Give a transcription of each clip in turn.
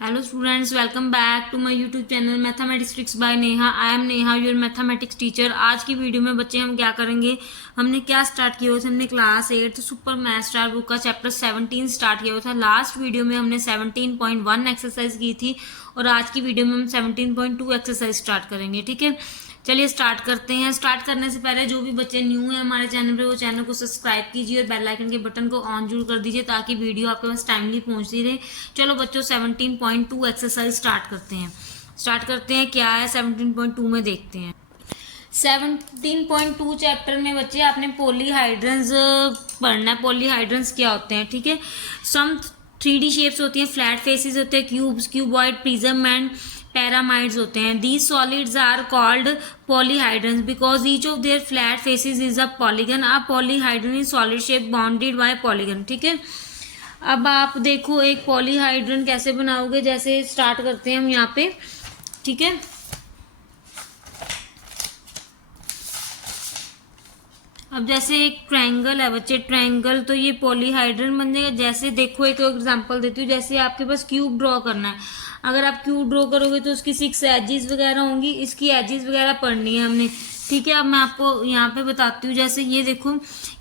Hello students, welcome back to my YouTube channel mathematics tricks bye Neha. I am Neha your mathematics teacher. आज की video में बच्चे हम क्या करेंगे, हमने क्या स्टार्ट किया हुआ था, हमने class 8 super math star book का चैप्टर 17 स्टार्ट किया हुआ था। लास्ट वीडियो में हमने 17.1 एक्सरसाइज की थी और आज की वीडियो में हम 17.2 एक्सरसाइज स्टार्ट करेंगे। ठीक है, चलिए स्टार्ट करते हैं। स्टार्ट करने से पहले जो भी बच्चे न्यू हैं हमारे चैनल पे, वो चैनल को सब्सक्राइब कीजिए और बेल आइकन के बटन को ऑन जरूर कर दीजिए ताकि वीडियो आपके पास टाइमली पहुंचती रहे। चलो बच्चों 17.2 एक्सरसाइज स्टार्ट करते हैं। क्या है 17.2 में देखते हैं। 17.2 चैप्टर में बच्चे आपने पॉलीहाइड्रन्स पढ़ना है। पॉलीहाइड्रन्स क्या होते हैं, ठीक है। सम 3D शेप्स होती हैं, फ्लैट फेसेस होते हैं, cubes, cuboid, prism and pyramids होते हैं। These solids are called polyhedrons because each of their flat faces is a polygon. A polyhedron is solid shape bounded by polygon. ठीक है, अब आप देखो एक पॉलीहाइड्रन कैसे बनाओगे। जैसे स्टार्ट करते हैं हम यहाँ पे, ठीक है। अब जैसे एक ट्रायंगल है बच्चे, ट्रायंगल, तो ये पॉलीहाइड्रन बनेगा। जैसे देखो एक एग्जांपल देती हूँ। जैसे आपके पास क्यूब ड्रॉ करना है, अगर आप क्यूब ड्रॉ करोगे तो उसकी 6 एजेस वगैरह होंगी, इसकी एजेस वगैरह पढ़नी है हमने। ठीक है, अब मैं आपको यहाँ पे बताती हूँ। जैसे ये देखो,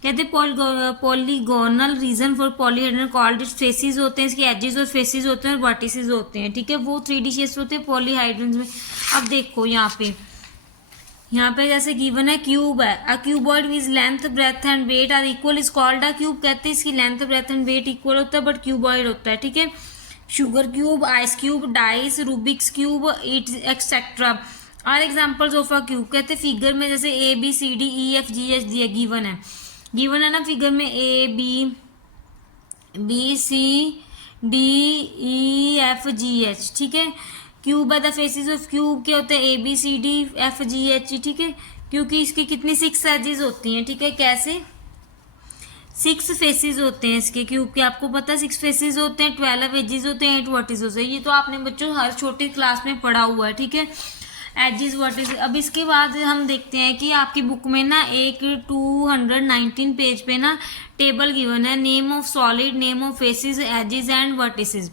कहते polygonal region for polyhedron called faces होते हैं, इसके एजेस और फेसिस होते हैं और वर्टिसेस होते हैं। ठीक है, वो 3D शेप्स होते हैं पॉलीहाइड्रन में। अब देखो यहाँ पे जैसे गिवन है क्यूब है, a cuboid whose length breadth and height are equal is called a cube. कहते हैं इसकी length breadth and height equal होता है बट क्यूबॉइड होता है। ठीक है, sugar cube, ice cube, dice, Rubik's cube, it etcetera are examples of a cube. कहते हैं फिगर में जैसे ABCDEFGH दिया गिवन है ना फिगर में ABCDEFGH। ठीक है, क्यूब है, द फेसेस ऑफ क्यूब के होते हैं ABCDFGH। ठीक है, क्योंकि इसकी कितनी 6 एजेस होती हैं। ठीक है, कैसे 6 फेसेस होते हैं इसके क्यूब के, आपको पता है 6 फेसेस होते हैं, 12 एजेस होते हैं, 8 वर्टिस होते हैं। ये तो आपने बच्चों हर छोटी क्लास में पढ़ा हुआ है। ठीक है, एजेस वर्टिस। अब इसके बाद हम देखते हैं कि आपकी बुक में ना एक 219 पेज पे ना टेबल गिवन है, name of solid, name of faces, edges and vertices.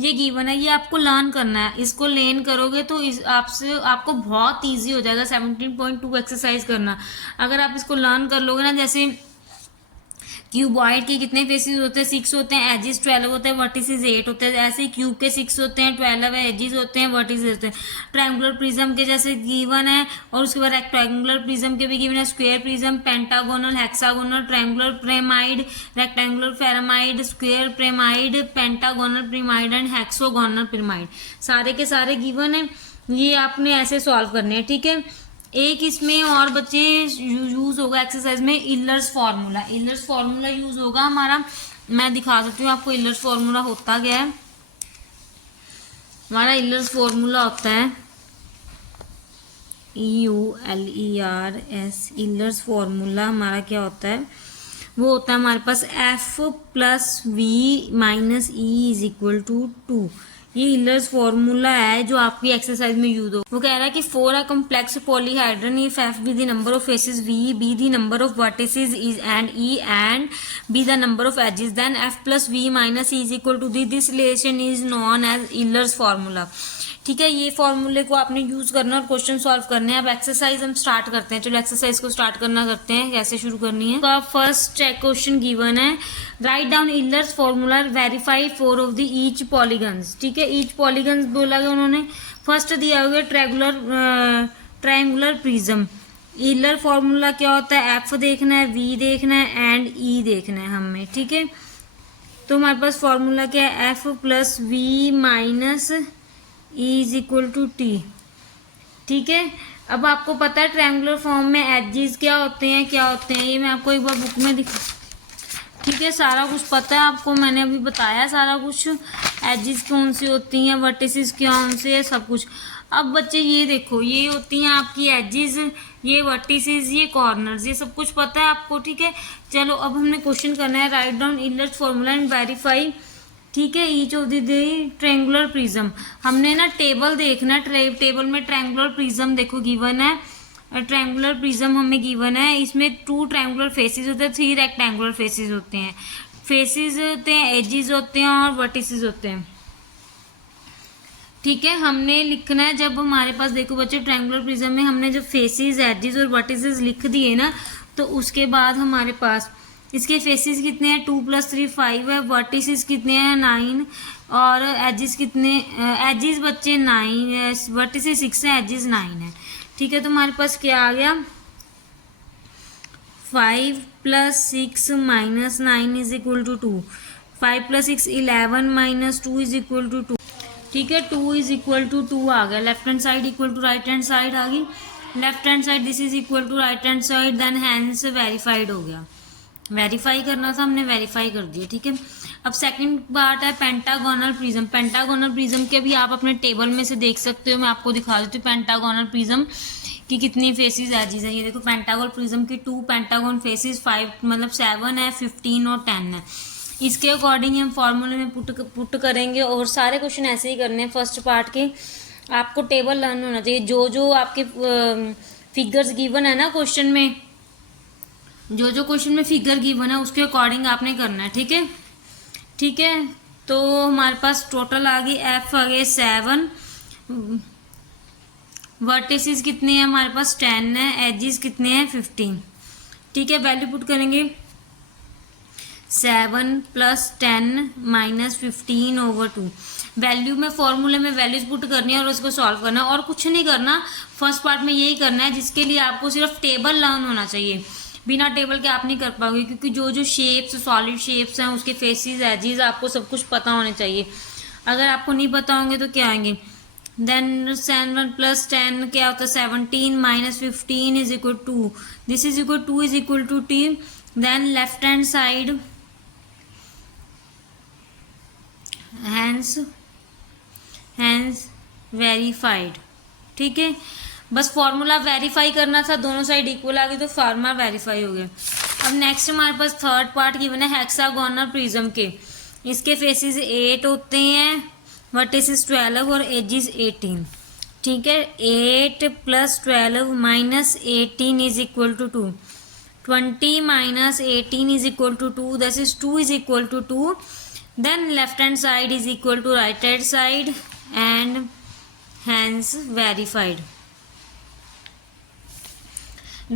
ये गिवन है, ये आपको लर्न करना है। इसको लर्न करोगे तो आपको बहुत इजी हो जाएगा 17.2 एक्सरसाइज करना। अगर आप इसको लर्न कर लोगे ना, जैसे क्यूबॉइड के कितने फेसेस होते हैं, 6 होते हैं, एजेस 12 होते हैं, वर्टिसेस 8 होते हैं। ऐसे ही क्यूब के 6 होते हैं, 12 एजेस होते हैं, वर्टिसेस होते हैं। ट्रायंगुलर प्रिज्म के जैसे गिवन है, और उसके बाद रेक्टेंगुलर प्रिज्म के भी गिवन है, square prism, pentagonal, hexagonal, triangular pyramid, rectangular pyramid, square pyramid, pentagonal pyramid and hexagonal pyramid. सारे के सारे गिवन है, ये आपने ऐसे सॉल्व करने हैं। ठीक है, एक इसमें और बच्चे यूज होगा एक्सरसाइज में इलर्स फार्मूला यूज होगा हमारा। मैं दिखा देती हूँ आपको इलर्स फार्मूला होता क्या है। हमारा इलर्स फार्मूला होता है EULERS। इलर्स फार्मूला हमारा क्या होता है, वो होता है हमारे पास F + V - E = 2। ये हिलर्स फॉर्मूला है जो आपकी एक्सरसाइज में यूज हो। वो कह रहा है कि for a complex polyhedron if F be the number of faces, V be the number of vertices is and E and be the number of edges, then F + V - E = this relation is known as Euler's formula. ठीक है, ये फॉर्मूले को आपने use करना और question solve करने हैं। अब एक्सरसाइज हम स्टार्ट करते हैं। चलो एक्सरसाइज को स्टार्ट करते हैं, कैसे शुरू करनी है। तो फर्स्ट क्वेश्चन गिवन है, write down Euler's formula, verify 4 of the each polygons. ठीक है, ईच पॉलीगन्स बोला गया उन्होंने। फर्स्ट दिया हुआ ट्रायंगुलर प्रिज्म। इलर फॉर्मूला क्या होता है, F देखना है, V देखना है एंड E देखना है हमें। ठीक है, तो हमारे पास फॉर्मूला क्या है, F + V - E = T। ठीक है, अब आपको पता है ट्रायंगुलर फॉर्म में एजेस क्या होते हैं, ये मैं आपको एक बार बुक में दिखा। ठीक है, सारा कुछ पता है आपको, मैंने अभी बताया सारा कुछ, एजेस कौन सी होती हैं, वर्टिसेस कौन से है, सब कुछ। अब बच्चे ये देखो, ये होती हैं आपकी एजेस, ये वर्टिसेस, ये कॉर्नर्स, ये सब कुछ पता है आपको। ठीक है, चलो अब हमने क्वेश्चन करना है, write down Euler's formula and verify. ठीक है, each of the triangular prism. हमने ना टेबल देखना, टेबल में ट्रायंगुलर प्रिज्म देखो गिवन है। ट्रायंगुलर प्रिज्म हमें गिवन है, इसमें 2 ट्रायंगुलर फेसेस होते हैं, 3 रेक्टेंगुलर फेसेस होते हैं। फेसेस होते हैं, एजेस होते हैं और वर्टिसेस होते हैं। ठीक है, हमने लिखना है जब हमारे पास देखो बच्चे ट्रायंगुलर प्रिज्म में हमने जब फेसेस एजेस और वर्टिसेस लिख दिए ना, तो उसके बाद हमारे पास इसके फेसेस कितने हैं 2 + 3 5 है, वर्टिसेस कितने हैं 9 और एजेस कितने एजेस बच्चे 9 है, वर्टिसेस 6 है, एजेस 9 है। ठीक है, तो हमारे पास क्या आ गया 5 + 6 - 9 = 2, 5 + 6 11 - 2 = 2। ठीक है, 2 = 2 आ गया, left hand side equal to right hand side आ गई, left hand side this is equal to right hand side, then hands verified हो गया। वेरीफाई करना था, हमने वेरीफाई कर दिया। ठीक है, अब सेकंड पार्ट है पेंटागोनल प्रिज्म। पेंटागोनल प्रिज्म के भी आप अपने टेबल में से देख सकते हो, मैं आपको दिखा देती हूँ पेंटागोनल प्रिज्म की कितनी फेसेस एजेस है। ये देखो पेंटागोनल प्रिज्म की 2 पेंटागोन फेसेस 5 मतलब 7 है, 15 और 10 है। इसके अकॉर्डिंग हम फॉर्मूले में पुट करेंगे और सारे क्वेश्चन ऐसे ही करने हैं फर्स्ट पार्ट के। आपको टेबल लर्न होना चाहिए, जो जो आपके फिगर्स गिवन है ना क्वेश्चन में, जो जो क्वेश्चन में फिगर गिवन है उसके अकॉर्डिंग आपने करना है। ठीक है, ठीक है, तो हमारे पास टोटल आ गई एफ आ गए 7, वर्टिसेस कितने हैं हमारे पास 10 है, एजेस कितने हैं 15। ठीक है, वैल्यू पुट करेंगे 7 + 10 - 15/2। वैल्यू में फॉर्मूले में वैल्यूज पुट करनी है और उसको सॉल्व करना है और कुछ नहीं करना। फर्स्ट पार्ट में यही करना है, जिसके लिए आपको सिर्फ टेबल लर्न होना चाहिए। बिना टेबल के आप नहीं कर पाओगे, क्योंकि जो जो शेप्स सॉलिड शेप्स हैं उसके फेसेस एजेस आपको सब कुछ पता होने चाहिए। अगर आपको नहीं पता होंगे तो क्या आएंगे, देन 7 + 10 क्या होता है 17 - 15 = 2, this is equal 2 = t। Then left hand side hence verified. ठीक है, बस फॉर्मूला वेरीफाई करना था, दोनों साइड इक्वल आ गई तो फार्मूला वेरीफाई हो गया। अब नेक्स्ट हमारे पास थर्ड पार्ट गिवन है हेक्सागोनल प्रिज्म के। इसके फेसेस 8 होते हैं, वर्टिसेस 12 और एजेस 18। ठीक है, 8 + 12 - 18 = 2, 20 - 18 = 2, that is 2 = 2। then left hand side is equal to right hand side and hence verified।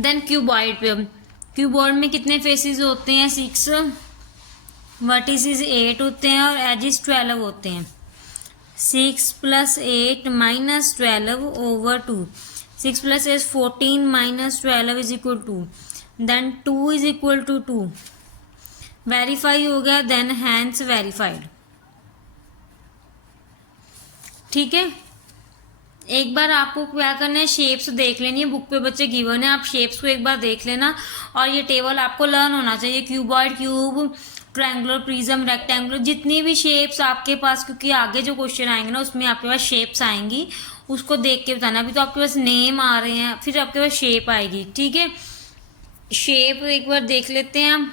then cuboid पे, क्यूबॉइड में कितने फेसेस होते हैं 6, वर्टिसेस 8 होते हैं और एजेस 12 होते हैं। 6 + 8 - 12/2, 6 + 8 14 - 12 = 2, then 2 = 2। वेरीफाई हो गया, देन हैंस वेरीफाइड। ठीक है, एक बार आपको क्या करना है, शेप्स देख लेनी है, बुक पे बच्चे गिवन है, आप शेप्स को एक बार देख लेना और ये टेबल आपको लर्न होना चाहिए। Cuboid, cube, triangular prism, rectangular, जितनी भी शेप्स आपके पास, क्योंकि आगे जो क्वेश्चन आएंगे ना उसमें आपके पास शेप्स आएंगी, उसको देख के बताना। अभी तो आपके पास नेम आ रहे हैं, फिर आपके पास शेप आएगी। ठीक है, शेप एक बार देख लेते हैं हम।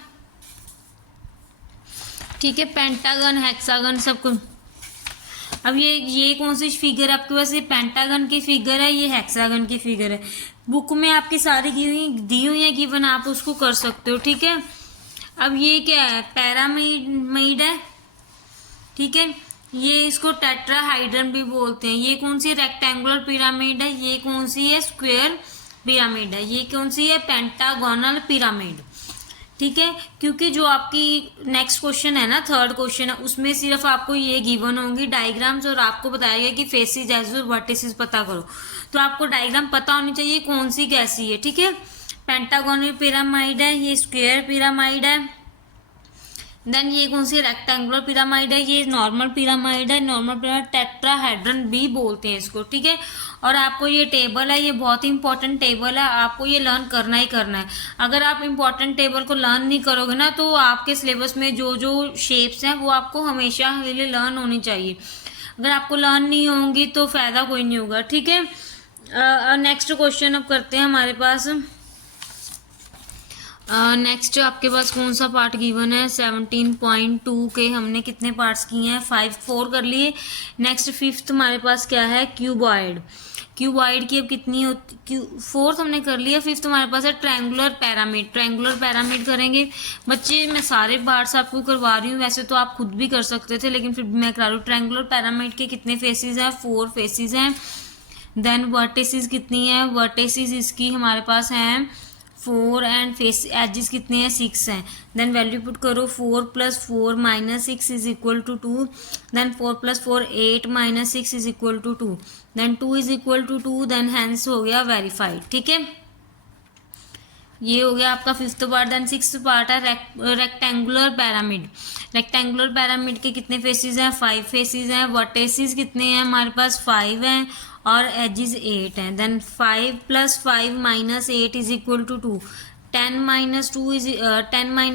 ठीक है, पेंटागन, हेक्सागन सबको। अब ये कौन सी फिगर आपके पास, ये पेंटागन की फिगर है, ये हेक्सागन की फिगर है। बुक में आपकी सारी दी हुई है गिवन, आप उसको कर सकते हो। ठीक है, अब ये क्या है, पैरामिड है। ठीक है, ये इसको टेट्राहाइड्रन भी बोलते हैं। ये कौन सी रेक्टेंगुलर पिरामिड है, ये कौन सी है स्क्वायर पिरामिड है, ये कौन सी है पेंटागोनल पिरामिड। ठीक है, क्योंकि जो आपकी नेक्स्ट क्वेश्चन है ना, थर्ड क्वेश्चन है, उसमें सिर्फ आपको ये गिवन होंगी डायग्राम्स और आपको बताया गया कि फेसेस एजेस और वर्टिसेस पता करो, तो आपको डायग्राम पता होनी चाहिए कौन सी कैसी है। ठीक है, पेंटागोनल पिरामिड है, ये स्क्वायर पिरामिड है, देन ये कौन सी रेक्टेंगुलर पिरामिड है, ये नॉर्मल पिरामिड है, नॉर्मल पिरामिड टेट्राहेड्रन भी बोलते हैं इसको। ठीक है, और आपको ये टेबल है, ये बहुत ही इंपॉर्टेंट टेबल है, आपको ये लर्न करना ही करना है। अगर आप इंपॉर्टेंट टेबल को लर्न नहीं करोगे ना, तो आपके सिलेबस में जो जो शेप्स हैं वो आपको हमेशा के लिए लर्न होनी चाहिए। अगर आपको लर्न नहीं होंगी तो फायदा कोई नहीं होगा। ठीक है, नेक्स्ट क्वेश्चन अब करते हैं हमारे पास। नेक्स्ट आपके पास कौन सा पार्ट गिवन है? 17.2 के हमने कितने पार्ट्स किए हैं? 4 कर लिए। नेक्स्ट फिफ्थ हमारे पास क्या है? क्यूबॉइड। क्यूबॉइड की अब कितनी होती? फोर्थ हमने कर लिया। फिफ्थ हमारे पास है ट्रायंगुलर पिरामिड। ट्रायंगुलर पिरामिड करेंगे बच्चे। मैं सारे पार्ट्स आपको करवा रही हूँ, वैसे तो आप खुद भी कर सकते थे लेकिन फिर मैं करा रही हूँ। ट्रायंगुलर पिरामिड के कितने फेसेस हैं? 4 फेसेस हैं। देन वर्टिसेस कितनी है? वर्टिसेस इसकी हमारे पास हैं 4 एंड फेस एजेस कितने हैं? 6 हैं। देन वैल्यू पुट करो। 4 + 4 - 6 is equal to 2। Then 4 + 4 8 - 6 is equal to 2। Then 2 is equal to 2। Then hence हो गया वेरीफाइड। ठीक है, ये हो गया आपका fifth part. Then sixth part है रेक्टेंगुलर पिरामिड। रेक्टेंगुलर पिरामिड के कितने फेसेस हैं? 5 फेसेस हैं। वर्टेसिस कितने हैं हमारे पास? 5 हैं और एजेस 8 हैं। Then 5 + 5 - 8 is equal to 2। 10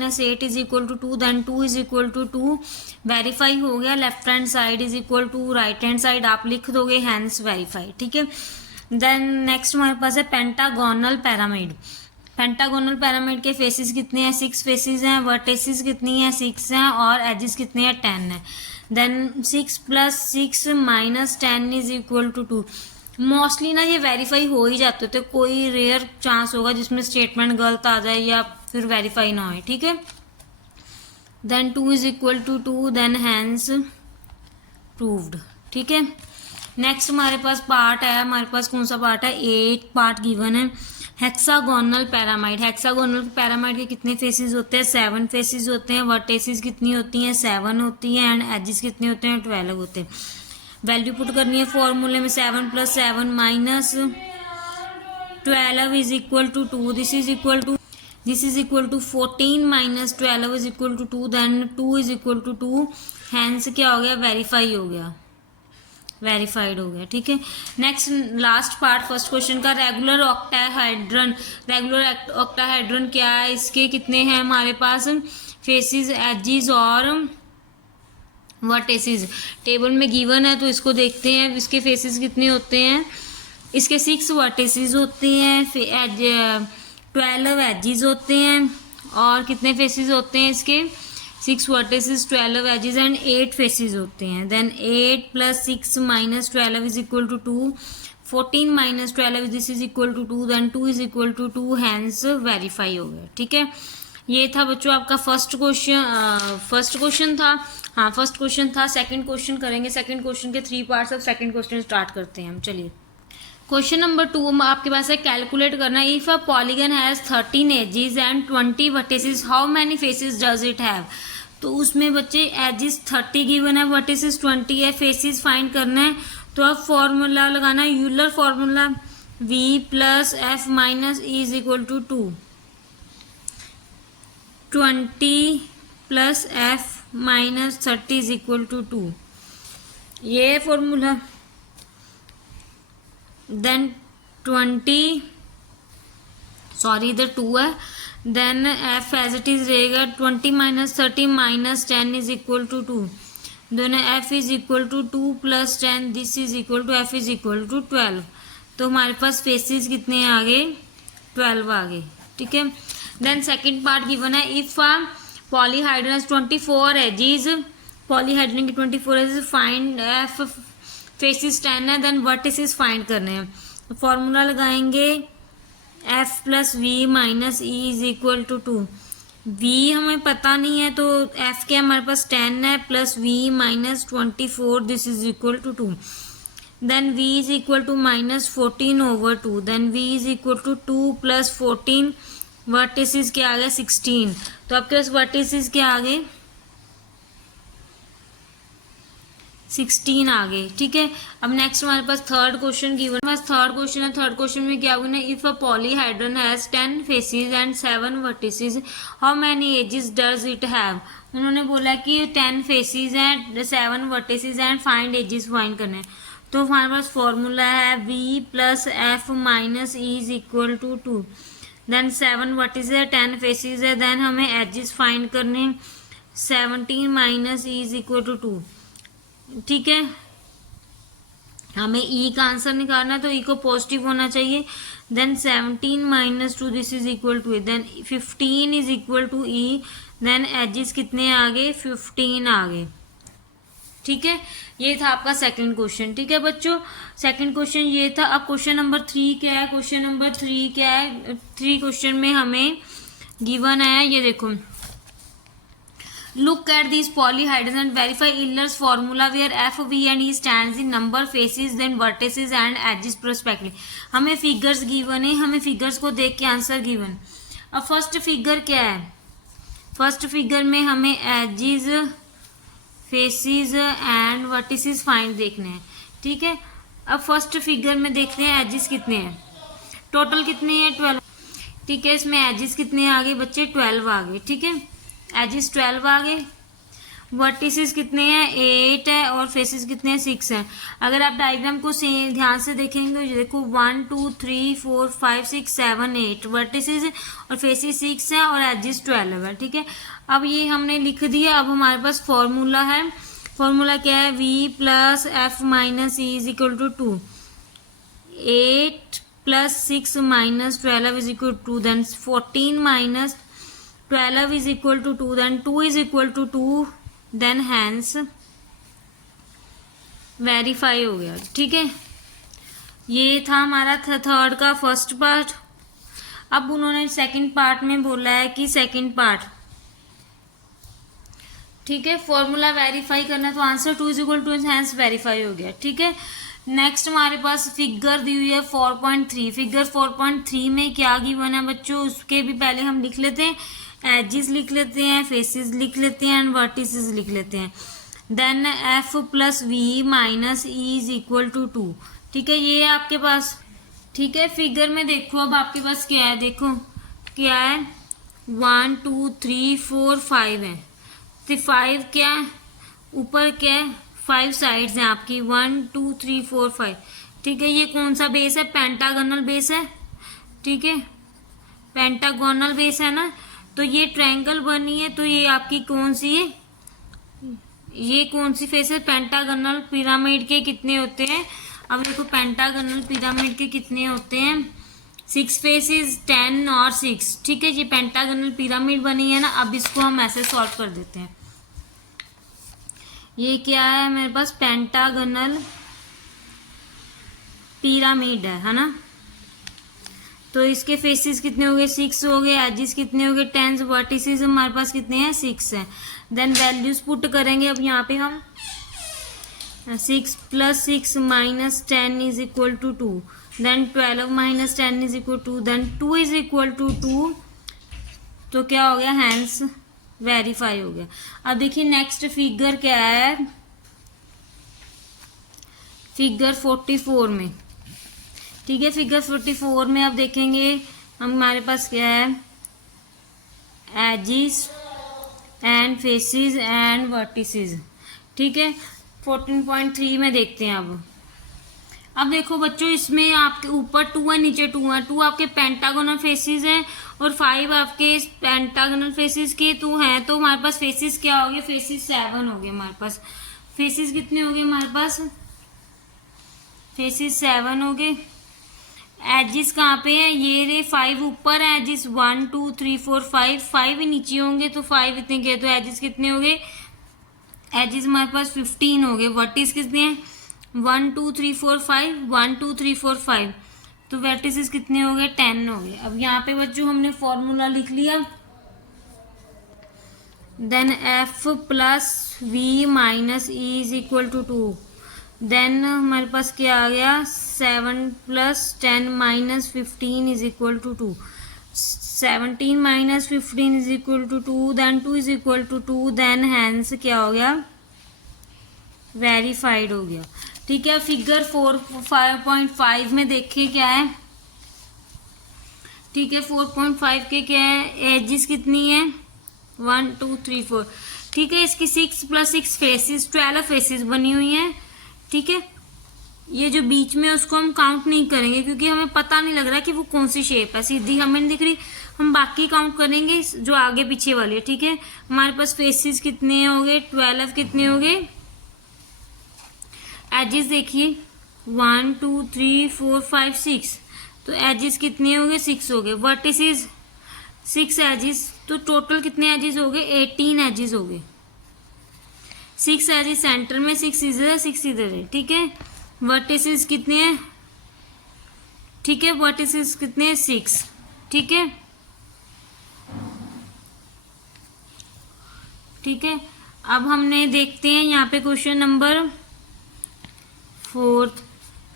- 8 is equal to 2। Then 2 is equal to 2। Verify हो गया। Left hand side is equal to right hand side आप लिख दोगे, हैंस वेरीफाई। ठीक है, देन नेक्स्ट हमारे पास है पेंटागोनल पिरामिड। पेंटागोनल पिरामिड के फेसेस कितने हैं? 6 फेसेस हैं। वर्टेसिस कितनी है? 6 हैं और एजेस कितने हैं? 10 है। Then 6 + 6 - 10 is equal to 2। Mostly ना ये वेरीफाई हो ही जाते थे, कोई रेयर चांस होगा जिसमें स्टेटमेंट गलत आ जाए या फिर वेरीफाई ना हो। ठीक है, then 2 is equal to 2। Then hence proved. ठीक है, नेक्स्ट हमारे पास पार्ट है, हमारे पास कौन सा पार्ट है? 8 पार्ट गिवन है। Hexagonal pyramid. हेक्सागोनल पिरामिड के कितने फेसेस होते हैं? 7 फेसेस होते हैं। वर्टेसिस कितनी होती हैं? 7 होती हैं एंड एजेस कितने होते हैं? 12 होते हैं। वैल्यू पुट करनी है फॉर्मूले में। 7 + 7 - 12 is equal to 2। This is equal to 14 - 12 is equal to 2। Then 2 is equal to 2। Hence क्या हो गया? वेरीफाई हो गया, वेरीफाइड हो गया। ठीक है, next last part first question का, रेगुलर ऑक्टाहेड्रन। रेगुलर ऑक्टाहेड्रन क्या है? इसके कितने हैं हमारे पास? फेसेस, एजेस और वर्टेसिस। टेबल में गिवन है तो इसको देखते हैं इसके फेसेस कितने होते हैं। इसके 6 वर्टेसिस होते हैं, 12 एजेस होते हैं और कितने फेसेस होते हैं इसके? 6 वर्टिसेस, 12 एजेस एंड 8 फेसेस होते हैं। Then 8 + 6 - 12 is equal to 2। 14 - 12 this is equal to 2। Then 2 is equal to 2। Hence verify हो गया। ठीक है, ये था बच्चों आपका फर्स्ट क्वेश्चन था। हाँ, फर्स्ट क्वेश्चन था। सेकंड क्वेश्चन करेंगे। सेकंड क्वेश्चन के 3 पार्ट्स। अब सेकंड क्वेश्चन स्टार्ट करते हैं हम। चलिए, क्वेश्चन नंबर 2 आपके पास है कैलकुलेट करना है। If a polygon has 13 edges and 20 vertices, how many faces does it have? तो उसमें बच्चे एजेस 30 गिवन है, वर्टिसेस 20 है, फेसेस फाइंड करना है। तो अब फॉर्मूला लगाना है, Euler formula v + f - e is equal to 2। 20 + f - 30 is equal to 2, ये है फॉर्मूला। देन 20, सॉरी इधर 2 है। Then f as it is रहेगा 20 - 30 - 10 is equal to 2। Then f is equal to 2 + 10, this is equal to f is equal to 12। तो हमारे पास faces कितने आ गए? 12 आ गए। ठीक है, देन सेकंड पार्ट गिवन है। इफ पॉलीहाइड्रन 24 एजेस, पॉलीहाइड्रन की 24 एजेस, फाइंड f फेसेस 10 है। देन वर्टिसेस फाइंड करने हैं। तो फॉर्मूला लगाएंगे f + v - e is equal to 2। v हमें पता नहीं है तो f के हमारे पास 10 है plus v - 24 this is equal to 2। Then v is equal to -14/2। Then v is equal to 2 + 14, vertices क्या आ गया? 16। तो आपके पास वर्टिसेस क्या आ गए? 16 आ गए। ठीक है, अब नेक्स्ट हमारे पास थर्ड क्वेश्चन गिवन। हमारे पास थर्ड क्वेश्चन है। थर्ड क्वेश्चन में क्या हुआ? If a polyhedron has 10 faces and 7 vertices, how many edges does it have? उन्होंने बोला कि 10 फेसेस हैं, 7 vertices and find edges find करने हैं। तो हमारे पास फॉर्मूला है v + f - e is equal to 2। Then 7 vertices है, 10 फेसेस है, देन हमें एजेस फाइंड करने। 17 - e इज इक्वल टू 2। ठीक है, हमें ई का आंसर निकालना है तो ई को पॉजिटिव होना चाहिए। Then 17 minus 2 this is equal to A, then 15 is equal to E, then edges कितने आ गए, 15 आ गए। ठीक है, ये था आपका सेकंड क्वेश्चन। ठीक है बच्चों, सेकंड क्वेश्चन ये था। अब क्वेश्चन नंबर 3 क्या है, क्वेश्चन नंबर 3 क्या है, 3 क्वेश्चन में हमें गिवन है, ये देखो, look at these polyhedrons and verify Euler's formula where f, v and e stands in number, faces, then vertices and edges respectively। हमें फिगर्स गिवन है, हमें फिगर्स को देख के आंसर गिवन। अब फर्स्ट फिगर क्या है, फर्स्ट फिगर में हमें edges, faces and vertices find देखने हैं। ठीक है, अब फर्स्ट फिगर में देखते हैं एजिस कितने हैं, टोटल कितने हैं, 12। ठीक है, इसमें एजिस कितने आ गए बच्चे, 12 आ गए। ठीक है, एजिस 12 आ गए। वर्टिसेस कितने हैं, 8 है, और फेसेस कितने हैं, 6 है। अगर आप डायग्राम को ध्यान से देखेंगे तो देखो 1 2 3 4 5 6 7 8 वर्टिसेस और फेसेस 6 है और एजिस 12 है। ठीक है, अब ये हमने लिख दिया। अब हमारे पास फॉर्मूला है, फॉर्मूला क्या है, v plus F minus E is equal to 2, 8 plus 6 minus 12 is equal to 2, then 14 minus 12 is equal to 2, then 2 is equal to 2, then hence verify हो गया। ठीक है, ये था हमारा थर्ड का फर्स्ट पार्ट। अब उन्होंने सेकंड पार्ट में बोला है कि सेकंड पार्ट, ठीक है, फॉर्मूला वेरीफाई करना, तो answer 2 is equal to, hence verify हो गया। ठीक है, नेक्स्ट हमारे पास फिगर दी हुई है 4.3। फिगर 4.3 में क्या गिवन है बच्चों, उसके भी पहले हम लिख लेते हैं, एजिस लिख लेते हैं, फेसेस लिख लेते हैं एंड वर्टिसेस लिख लेते हैं। Then F plus V minus E is equal to 2। ठीक है, ये है आपके पास। ठीक है, फिगर में देखो अब आपके पास क्या है, देखो क्या है, 1 2 3 4 5 है, तो 5 क्या है, ऊपर क्या है, 5 साइड्स हैं आपकी, 1 2 3 4 5। ठीक है, ये कौन सा बेस है, पेंटागोनल बेस है। ठीक है, पेंटागोनल बेस है ना, तो ये ट्रायंगल बनी है, तो ये आपकी कौन सी है, ये कौन सी फेस है, पेंटागोनल पिरामिड के कितने होते हैं, अब देखो पेंटागोनल पिरामिड के कितने होते हैं, 6 फेसेस, 10 और 6। ठीक है, ये पेंटागोनल पिरामिड बनी है ना। अब इसको हम ऐसे सॉल्व कर देते हैं। ये क्या है मेरे पास, पेंटागोनल पिरामिड है ना, तो इसके फेसेस कितने हो गए, 6 हो गए, एजिस कितने हो गए, 10, वर्टिसेस हमारे पास कितने हैं, 6 हैं। देन वैल्यूज पुट करेंगे अब यहाँ पे हम, 6 plus 6 minus 10 is equal to 2, then 12 minus 10 is equal to, then 2 is equal to 2, तो क्या हो गया, हैंस वेरीफाई हो गया। अब देखिए नेक्स्ट फिगर क्या है, फिगर 44 में। ठीक है, फिगर 44 में आप देखेंगे हमारे पास क्या है, edges and faces and vertices. ठीक है, 14.3 में देखते हैं। अब देखो बच्चों, इसमें आपके ऊपर 2 है, नीचे 2 है, 2 आपके पेंटागोनल फेसेस हैं और 5 आपके पेंटागोनल फेसेस के 2 हैं, तो हमारे पास फेसेस क्या हो गए, फेसेस 7 हो गए हमारे पास। फेसेस कितने हो गए हमारे पास, फेसेस 7 हो गए। एजिस कहाँ पे है, ये रे 5 ऊपर है, एजिस 1 2 3 4 5 ही नीचे होंगे, तो 5 इतने के, तो एजिस कितने हो गए, एजिस हमारे पास 15 हो गए। वर्टिस कितने हैं, 1 2 3 4 5, 1 2 3 4 5, तो वर्टिसेस कितने हो गए, 10 हो गए। अब यहाँ पे बच्चों हमने फॉर्मूला लिख लिया, then F plus V minus E is equal to 2, then हमारे पास क्या आ गया, 7 plus 10 minus 15 is equal to 2, 17 minus 15 is equal to 2, then 2 is equal to 2, then hence क्या हो गया, वेरीफाइड हो गया। ठीक है, फिगर 4.5 में देखें क्या है। ठीक है, 4.5 के क्या है, एजिस कितनी है, 1 2 3 4। ठीक है, इसकी 6 प्लस 6 फेसेस, 12 फेसेस बनी हुई हैं। ठीक है, ये जो बीच में उसको हम काउंट नहीं करेंगे क्योंकि हमें पता नहीं लग रहा कि वो कौन सी शेप है, सीधी हमें नहीं दिख रही, हम बाकी काउंट करेंगे जो आगे पीछे वाली है। ठीक है, हमारे पास फेसेस कितने हो गए, 12 कितने हो गए, एजिस देखिए 1 2 3 4 5 6, तो एजेस कितने हो गए? 6 हो गए। वर्टिसेस 6 एजेस, तो टोटल कितने एजेस हो गए? 18 एजेस हो गए। 6 एजेस सेंटर में, 6 इधर है, 6 इधर है, ठीक है। वर्टिसेस कितने हैं? ठीक है, वर्टिसेस कितने हैं? 6, ठीक है। ठीक है, अब हमने देखते हैं यहाँ पे क्वेश्चन नंबर 4।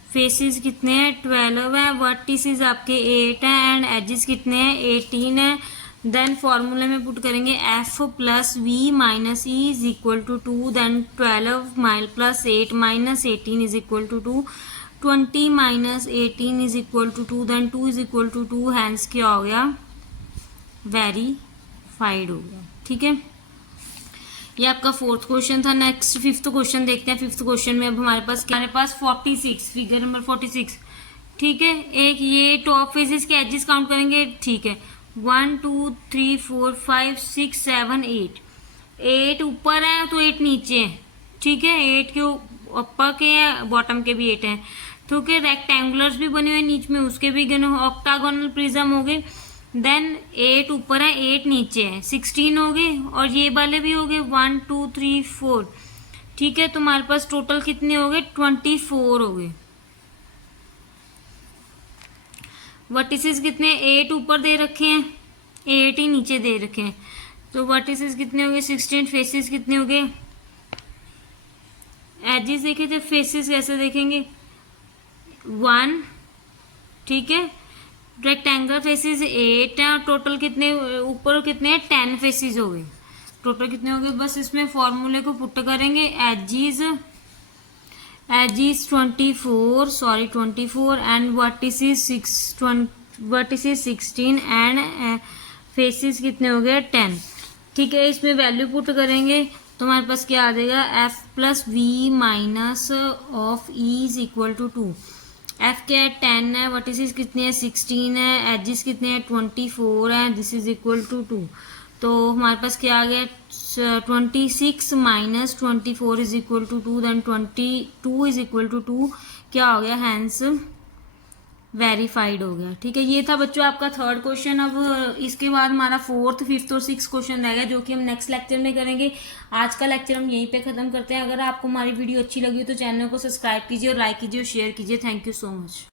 फेसेस कितने हैं? 12 है। वर्टिसेस आपके 8 हैं एंड एजेस कितने हैं? 18 है। देन फॉर्मूले में पुट करेंगे F plus V minus E is equal to 2, then 12 mile plus 8 minus 18 is equal to 2, 20 minus 18 is equal to 2, then 2 is equal to 2, hence क्या हो गया? वेरीफाइड हो गया, ठीक है। ये आपका 4th क्वेश्चन था। नेक्स्ट 5th क्वेश्चन देखते हैं। 5th क्वेश्चन में अब हमारे पास 46, फिगर नंबर 46, ठीक है। एक ये टॉप फेसेस के एजेस काउंट करेंगे, ठीक है। 1 2 3 4 5 6 7 8, 8 ऊपर है तो 8 नीचे है, ठीक है। 8 के ऊपर के हैं, बॉटम के भी 8 हैं, ठीक है। रेक्टेंगुलर्स भी बने हुए नीचे में, उसके भी गने। ऑक्टागोनल प्रिज्म हो गए। देन 8 ऊपर है, 8 नीचे है, 16 हो गए। और ये वाले भी हो गए 1 2 3 4, ठीक है। तुम्हारे पास टोटल कितने हो गए? 24 हो गए। वर्टिसेस कितने? 8 ऊपर दे रखे हैं, 8 ही नीचे दे रखे हैं, तो वर्टिसेस कितने हो गए? 16। फेसेस कितने हो गए? एजेस देखे थे, फेसेस कैसे देखेंगे? 1, ठीक है। रेक्टेंगल फेसेस 8 है और टोटल कितने ऊपर कितने हैं? 10 फेसेस हो गए। टोटल कितने हो गए? बस इसमें फॉर्मूले को पुट करेंगे। Aegis 24 and vertices 16 and faces कितने हो गए? 10, ठीक है। इसमें वैल्यू पुट करेंगे तो हमारे पास क्या आ जाएगा? F plus V minus of E is equal to 2। F क्या है? 10 है। वर्टिसेस कितने हैं? 16 है। एजेस कितने हैं? 24 है। दिस इज इक्वल टू 2, तो हमारे पास क्या आ गया? 26 minus 24 is equal to 2, then 22 is equal to 2, क्या हो गया? हैंस वेरीफाइड हो गया, ठीक है। ये था बच्चों आपका 3rd क्वेश्चन। अब इसके बाद हमारा 4th 5th और 6th क्वेश्चन रहेगा, जो कि हम नेक्स्ट लेक्चर में करेंगे। आज का लेक्चर हम यहीं पे खत्म करते हैं। अगर आपको हमारी वीडियो अच्छी लगी हो तो चैनल को सब्सक्राइब कीजिए और लाइक कीजिए और शेयर कीजिए। Thank you so much.